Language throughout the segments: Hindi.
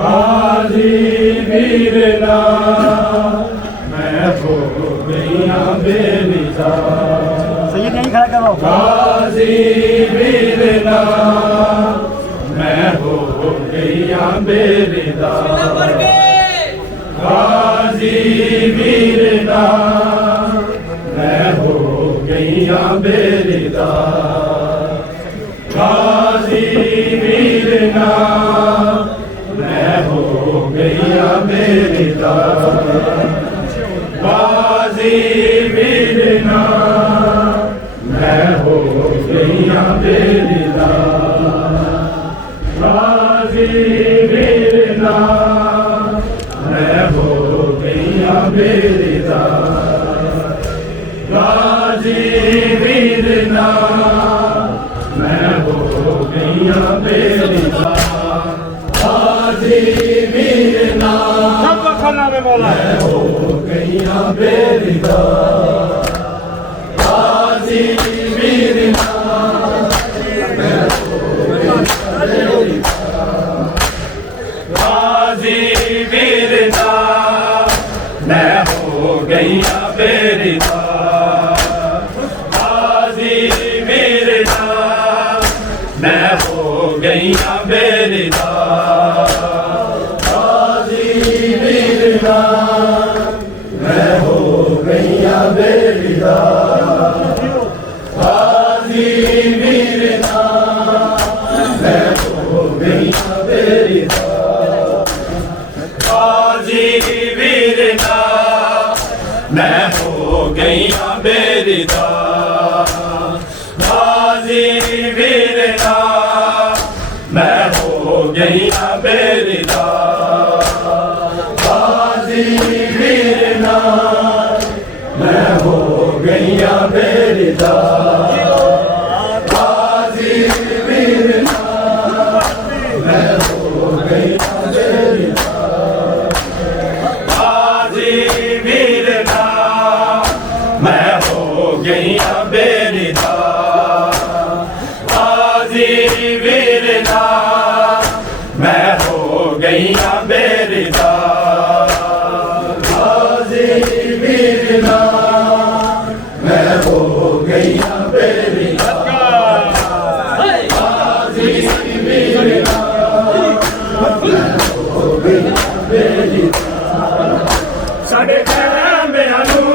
गाजी वीरना मैं हो गईया बेरिदा। सही नहीं खड़ा करो। गाजी वीरना मैं हो गईया बेरिदा। गाजी वीरना मैं हो गईया बेरिदा। गाजी वीरना मैं हो गईया बेरिदा। गाजी वीरना मैं हो गईया बेरिदा। गाजी वीरना मैं हो गईया बेरिदा। गाजी वीरना मैं हो गईया बेरिदा। गाजी वीरना सबका खाना में बोला मैं हो गईया बेरिदा। गाजी वीरना मैं हो गईया बेरिदा। गाजी वीरना मैं हो गईया बेरिदा। गाजी वीरना मैं हो गईया बेरिदा। गाजी वीरना मैं हो गईया बेरिदा। गाजी वीरना मैं हो गईया बेरिदा। गाजी वीरना मैं हो गईया बेरिदा। गाजी वीरना मैं हो गईया बेरिदा। गाजी वीरना मैं हो गईया बेरिदा। गाजी वीरना मैं हो गईया बेरिदा। गाजी वीरना मैं हो गईया बेरिदा। गाजी वीरना मैं हो गईया बेरिदा। गाजी वीरना मैं हो गईया बेरिदा। गाजी वीरना मैं हो गईया बेरिदा। साडे कैमरियां नूं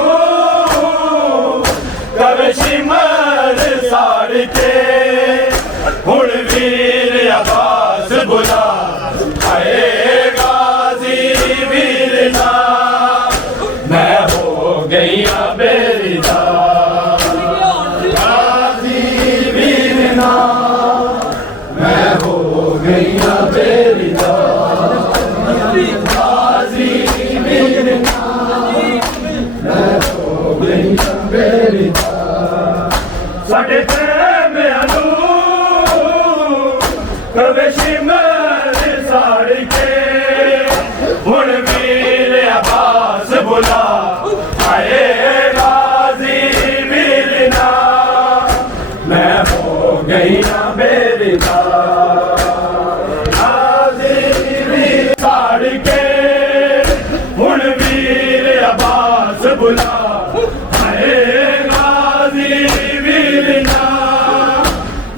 कवे शिमर साड़ के हुण वीर अब्बास बुला। आए गाजी वीरना मैं हो गईया बेरिदा। गाजी वीरना मैं हो गईया बेरिदा। गाजी वीरना मैं हो गईया बेरिदा। साडे कैमरियां नूं कवे शिमर साड़ के हुण वीर अब्बास बुला। आए गाजी वीरना मैं हो गईया बेरिदा। गाजी वीर साड़ के हुण वीर अब्बास बुला। आए गाजी वीरना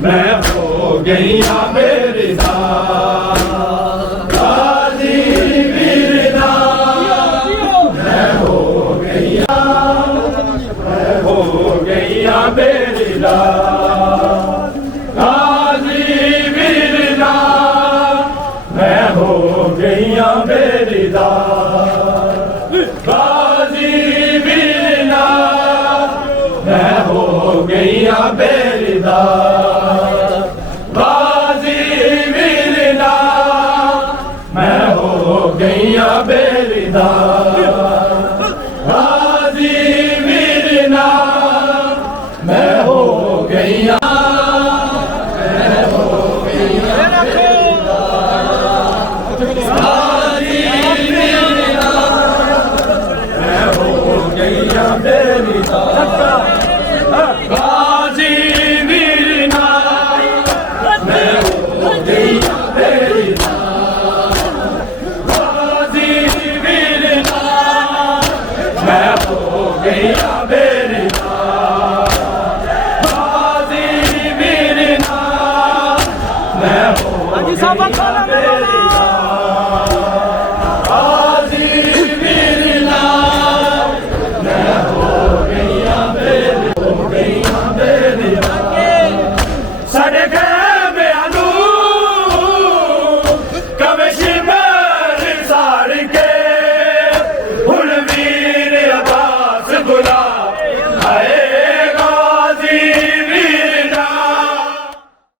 मैं हो गईया बेरिदा। गाजी वीरना मैं हो गईया बेरिदा। गाजी वीरना मैं हो गईया बेरिदा। गाजी वीरना मैं हो गईया बेरिदा। गाजी वीरना मैं हो गईया बेरिदा। गाजी वीरना मैं हो गईया बेरिदा। गाजी वीर साबा खाना में